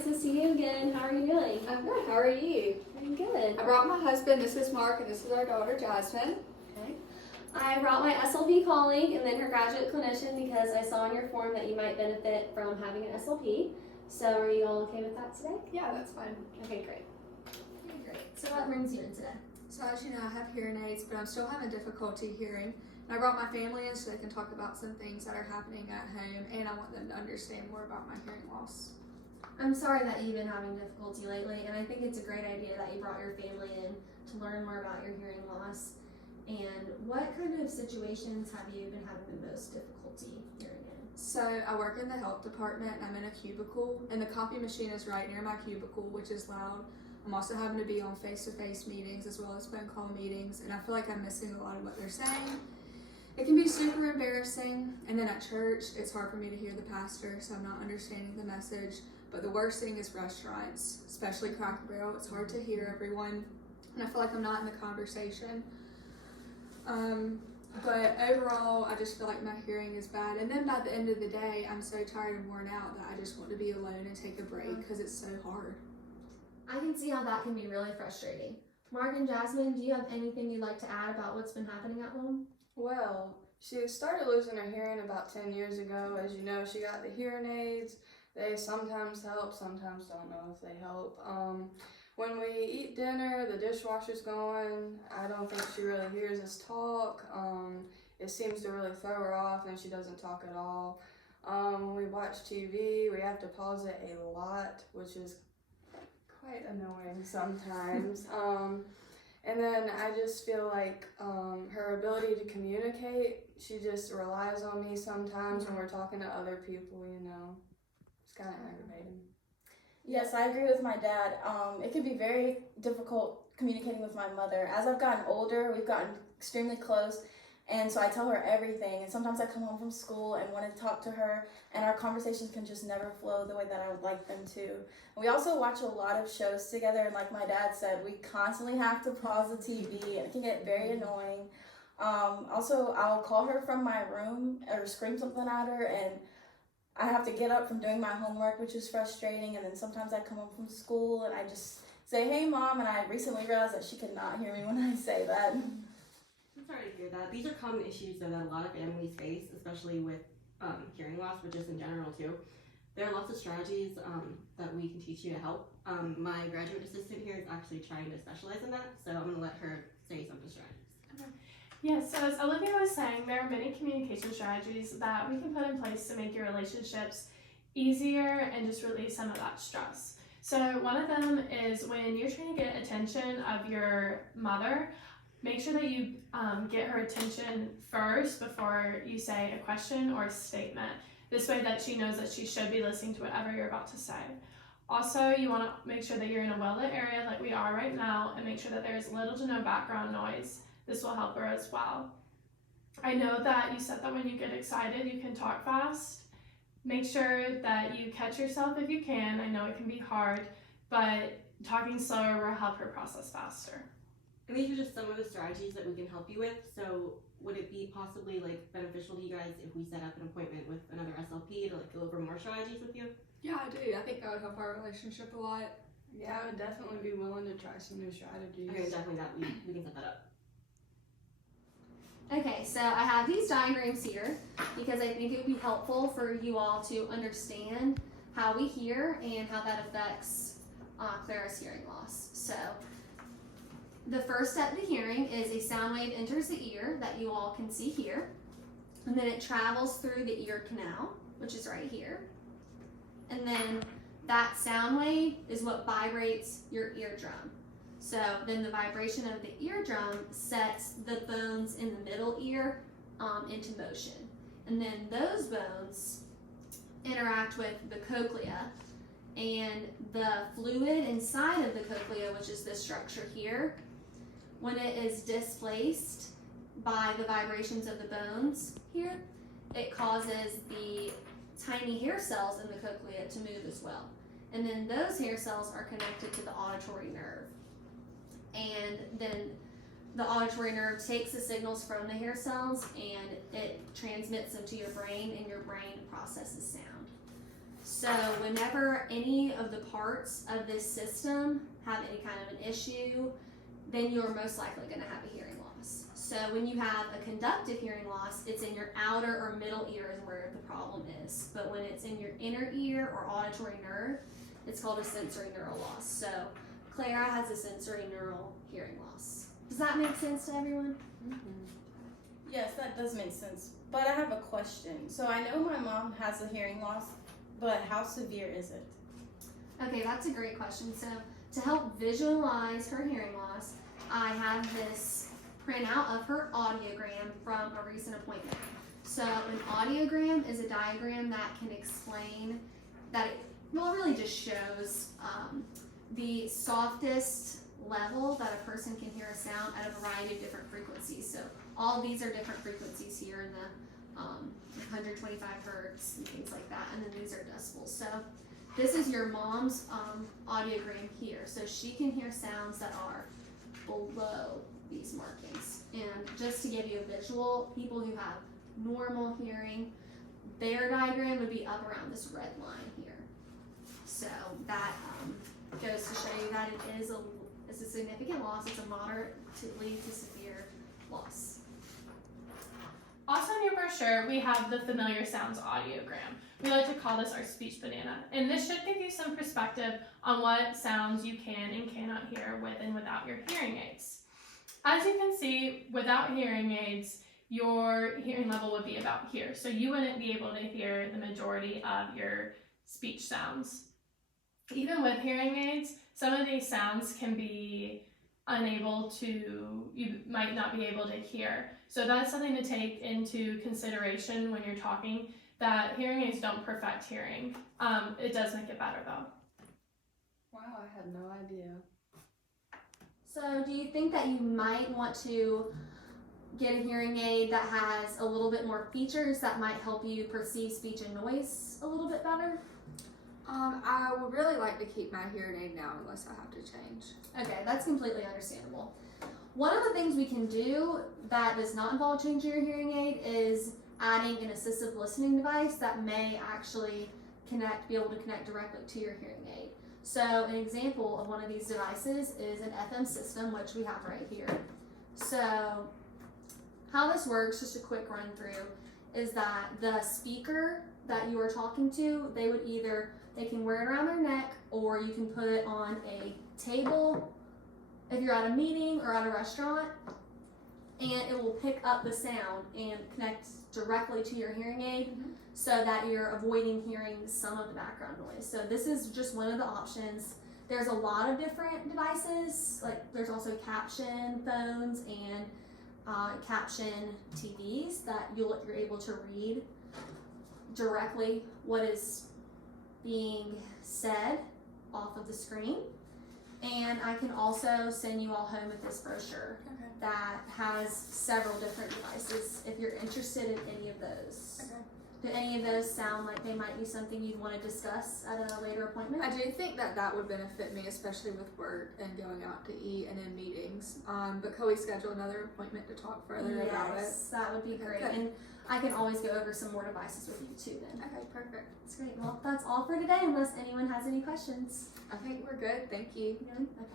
nice to see you again. How are you doing? I'm good. How are you? I'm good. I brought my husband. This is Mark, and this is our daughter, Jasmine. Okay. I brought my SLP colleague and then her graduate clinician because I saw in your form that you might benefit from having an SLP. So are you all okay with that today? Yeah, that's fine. Okay, great. Okay, great. So what brings you in today? So as you know, I have hearing aids, but I'm still having difficulty hearing. And I brought my family in so they can talk about some things that are happening at home, and I want them to understand more about my hearing loss. I'm sorry that you've been having difficulty lately, and I think it's a great idea that you brought your family in to learn more about your hearing loss. And what kind of situations have you been having the most difficulty hearing in? So I work in the health department, and I'm in a cubicle, and the copy machine is right near my cubicle, which is loud. I'm also having to be on face-to-face meetings as well as phone call meetings, and I feel like I'm missing a lot of what they're saying. It can be super embarrassing, and then at church, it's hard for me to hear the pastor, so I'm not understanding the message. But the worst thing is restaurants, especially Cracker Barrel. It's hard to hear everyone, and I feel like I'm not in the conversation. But overall, I just feel like my hearing is bad. And then by the end of the day, I'm so tired and worn out that I just want to be alone and take a break because it's so hard. I can see how that can be really frustrating. Mark and Jasmine, do you have anything you'd like to add about what's been happening at home? Well, she started losing her hearing about 10 years ago. As you know, she got the hearing aids. They sometimes help, sometimes don't know if they help. When we eat dinner, the dishwasher's going. I don't think she really hears us talk. It seems to really throw her off and she doesn't talk at all. When we watch TV, we have to pause it a lot, which is quite annoying sometimes. And then I just feel like her ability to communicate, she just relies on me sometimes when we're talking to other people, you know. It's kind of aggravating. Yes, I agree with my dad. It can be very difficult communicating with my mother. As I've gotten older, we've gotten extremely close, and so I tell her everything. And sometimes I come home from school and want to talk to her, and our conversations can just never flow the way that I would like them to. We also watch a lot of shows together, and like my dad said, we constantly have to pause the TV, and it can get very annoying. Also, I'll call her from my room or scream something at her, and I have to get up from doing my homework, which is frustrating, and then sometimes I come home from school and I just say, "Hey, Mom," and I recently realized that she cannot hear me when I say that. I'm sorry to hear that. These are common issues that a lot of families face, especially with hearing loss, but just in general too. There are lots of strategies that we can teach you to help. My graduate assistant here is actually trying to specialize in that, so I'm going to let her say some of the strategies. Yes, so as Olivia was saying, there are many communication strategies that we can put in place to make your relationships easier and just release some of that stress. So one of them is when you're trying to get attention of your mother, make sure that you get her attention first before you say a question or a statement. This way that she knows that she should be listening to whatever you're about to say. Also, you want to make sure that you're in a well-lit area like we are right now and make sure that there's little to no background noise. This will help her as well. I know that you said that when you get excited, you can talk fast. Make sure that you catch yourself if you can. I know it can be hard, but talking slower will help her process faster. And these are just some of the strategies that we can help you with. So would it be possibly beneficial to you guys if we set up an appointment with another SLP to go over more strategies with you? Yeah, I do. I think that would help our relationship a lot. Yeah, I would definitely be willing to try some new strategies. Okay, definitely that. We can set that up. Okay, so I have these diagrams here because I think it would be helpful for you all to understand how we hear and how that affects Clara's hearing loss. So the first step to hearing is a sound wave enters the ear that you all can see here, and then it travels through the ear canal, which is right here, and then that sound wave is what vibrates your eardrum. So then the vibration of the eardrum sets the bones in the middle ear into motion. And then those bones interact with the cochlea, and the fluid inside of the cochlea, which is this structure here, when it is displaced by the vibrations of the bones here, it causes the tiny hair cells in the cochlea to move as well. And then those hair cells are connected to the auditory nerve. And then the auditory nerve takes the signals from the hair cells and it transmits them to your brain, and your brain processes sound. So whenever any of the parts of this system have any kind of an issue, then you're most likely going to have a hearing loss. So when you have a conductive hearing loss, it's in your outer or middle ear is where the problem is. But when it's in your inner ear or auditory nerve, it's called a sensory neural loss. So Clara has a sensory neural hearing loss. Does that make sense to everyone? Yes, that does make sense. But I have a question. So I know my mom has a hearing loss, but how severe is it? Okay, that's a great question. So to help visualize her hearing loss, I have this printout of her audiogram from a recent appointment. So an audiogram is a diagram that can explain that it really just shows the softest level that a person can hear a sound at a variety of different frequencies. So all of these are different frequencies here in the 125 hertz and things like that, and then these are decibels. So this is your mom's audiogram here. So she can hear sounds that are below these markings. And just to give you a visual, people who have normal hearing, their diagram would be up around this red line here. So that goes to show you that it's a significant loss. It's a moderately to severe loss. Also in your brochure, we have the familiar sounds audiogram. We like to call this our speech banana. And this should give you some perspective on what sounds you can and cannot hear with and without your hearing aids. As you can see, without hearing aids, your hearing level would be about here. So you wouldn't be able to hear the majority of your speech sounds. Even with hearing aids, some of these sounds can be you might not be able to hear. So that's something to take into consideration when you're talking, that hearing aids don't perfect hearing. It does make it better though. Wow, I had no idea. So do you think that you might want to get a hearing aid that has a little bit more features that might help you perceive speech and noise a little bit better? I would really like to keep my hearing aid now unless I have to change. Okay, that's completely understandable. One of the things we can do that does not involve changing your hearing aid is adding an assistive listening device that may actually be able to connect directly to your hearing aid. So an example of one of these devices is an FM system, which we have right here. So how this works, just a quick run through, is that the speaker that you are talking to, they can wear it around their neck, or you can put it on a table if you're at a meeting or at a restaurant, and it will pick up the sound and connect directly to your hearing aid so that you're avoiding hearing some of the background noise. So this is just one of the options. There's a lot of different devices, like there's also caption phones and caption TVs that you're able to read directly what is being said off of the screen. And I can also send you all home with this brochure that has several different devices if you're interested in any of those. Do any of those sound like they might be something you'd want to discuss at a later appointment? I do think that would benefit me, especially with work and going out to eat and in meetings. But could we schedule another appointment to talk further about it? Yes, that would be great. Good. And I can always go over some more devices with you too then. Okay, perfect. That's great. Well, that's all for today unless anyone has any questions. I think we're good. Thank you. Okay.